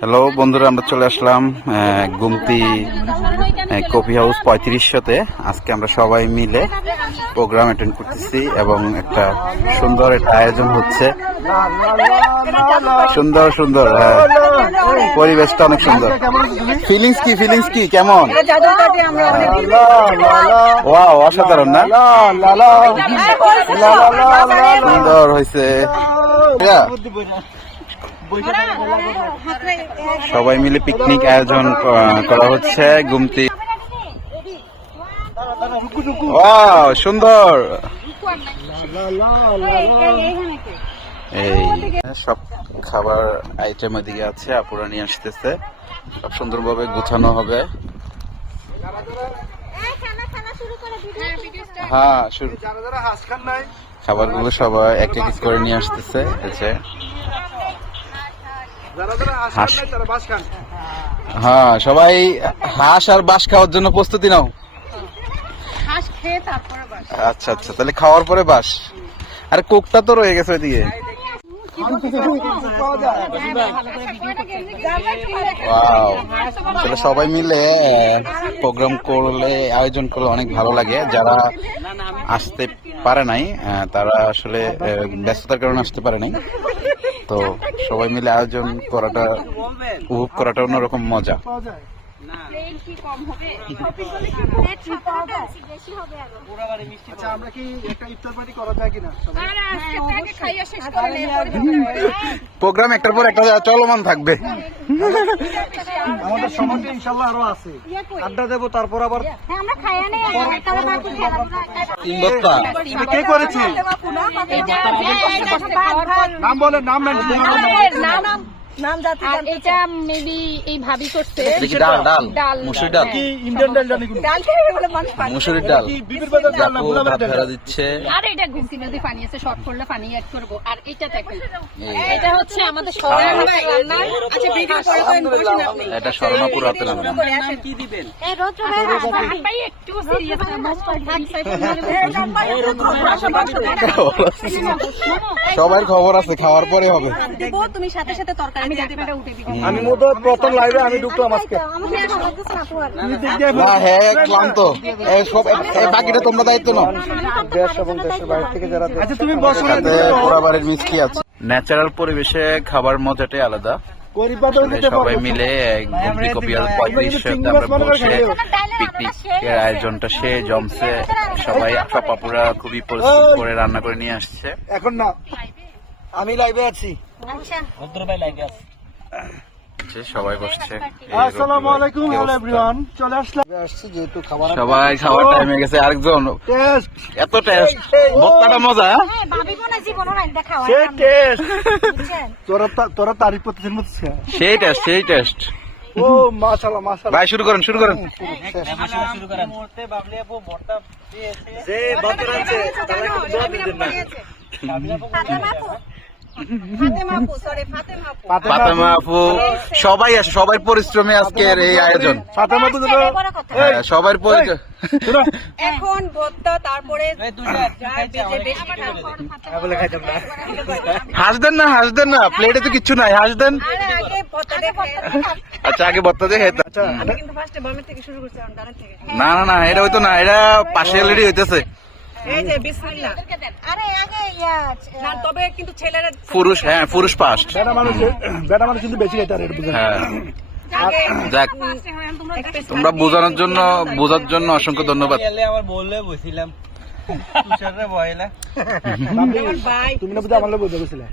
Hello বন্ধুরা, আমরা চলে আসলাম গুমতি কফি হাউস 3500-তে। আজকে আমরা সবাই মিলে প্রোগ্রাম অ্যাটেন্ড করতেছি এবং একটা সুন্দর একটা আয়োজন হচ্ছে। সুন্দর সুন্দর, হ্যাঁ, পরিবেশটা অনেক সুন্দর। ফিলিংস কি কেমন? ওয়াও, অসাধারণ না? সুন্দর হয়েছে। সবাই মিলে পিকনিক আয়োজন করা হচ্ছে গুমতি। ওয়াও, সুন্দর। এই সব খাবার আইটেম এদিকে আছে, আপুরা নিয়ে আসতেছে। সব সুন্দরভাবে গুছানো হবে। হ্যাঁ, খাবারগুলো সবাই এক এক করে নিয়ে আসতেছে। হ্যাঁ, সবাই হাঁস আর বাঁশ খাওয়ার জন্য প্রস্তুতি নাও। আচ্ছা আচ্ছা, তাহলে খাওয়ার পরে বাঁশ। আরে কোকটা তো রয়ে গেছে ওইদিকে। আসলে সবাই মিলে প্রোগ্রাম করলে, আয়োজন করলে অনেক ভালো লাগে। যারা আসতে পারে নাই, তারা আসলে ব্যস্ততার কারণে আসতে পারে নাই, তো সবাই মিলে আয়োজন করাটা, উপভোগ করাটা অন্যরকম মজা। প্রোগ্রাম একটার পর একটা চলমান থাকবে। আমাদের সমাজে ইনশাআল্লাহ আরো আছে, আড্ডা দেবো, তারপর আবার কে করেছে? নাম বলেন, নাম এটা মেবি এই ভাবি করছে। ডাল মুসুরি ডাল, কি ইন্ডিয়ান ডাল জানি মুসুরির ডাল দিচ্ছে। আর এটা গুমতি নদী পানি আছে, শর্ট করলে পানি অ্যাড করব। আর এটা দেখেন, এটা হচ্ছে আমাদের শহরের রান্না। আচ্ছা, ভিডিও করে দেন, বসেন আপনি। এটা শরণাপুর রাতে রান্না। কি দিবেন? এই রত্ন ভাই একটু সিরিয়াস সবার খবর আছে, খাওয়ার পরে হবে। তুমি সাথে সাথে তরকারি দিয়ে দিবা। উঠে দিবা। আমি মতো প্রথম লাইভে আমি ঢুকলাম আজকে। হ্যাঁ, ক্লান্ত। বাকিটা তোমরা দায়িত্ব নাও। দেশ এবং দেশের বাইরে থেকে যারা, আচ্ছা তুমি বসো। পোড়াবাড়ির মিষ্টি আছে। ন্যাচারাল পরিবেশে খাবার মজাটাই আলাদা। সবাই মিলে গুমতি কফি হাউস 3500-তে আমরা বসে পিকনিকের আয়োজনটা সে জমছে। সবাই, সব আপুরা খুবই পরিশ্রম করে রান্না করে নিয়ে আসছে। এখন না, আমি লাইভে আছি। সবাই বসছে। আসসালামু আলাইকুম এভরিওয়ান, চলে আসছি যেহেতু খাবার, সবাই খাওয়ার টাইমে গেছে। আরেকজন এত টেস্ট, ভর্তাটা মজা। সেই টেস্ট, তোরা তারিফ করতেছেন বুঝছে? সেই টেস্ট। ও মাশাআল্লাহ মাশাআল্লাহ। ভাই শুরু করেন। যে ভর্তা আছে তারা একটু দোয়া দিবেন না। ফাতেমা আপু, সবাই আসে, সবাই পরিশ্রমে আজকের এই আয়োজন। সবার পরিচয় এখন ভর্তা, তারপরে হাঁস দেন না, প্লেটে তো কিচ্ছু নাই, হাঁস দেন। আচ্ছা, আগে ভর্তা দিয়ে খেতে। না, এটা হইতো না, এটা পাশে অলরেডি হইতেছে। পুরুষ, হ্যাঁ, পুরুষ ফার্স্ট। বেটা মানুষ কিন্তু বেশি খাইতে পারে। হ্যাঁ, যাক, তোমরা বোঝার জন্য অসংখ্য ধন্যবাদ। আমার বললে বসিলাম, তুমি না বুঝে আমার লোক বুঝে গেছিলে।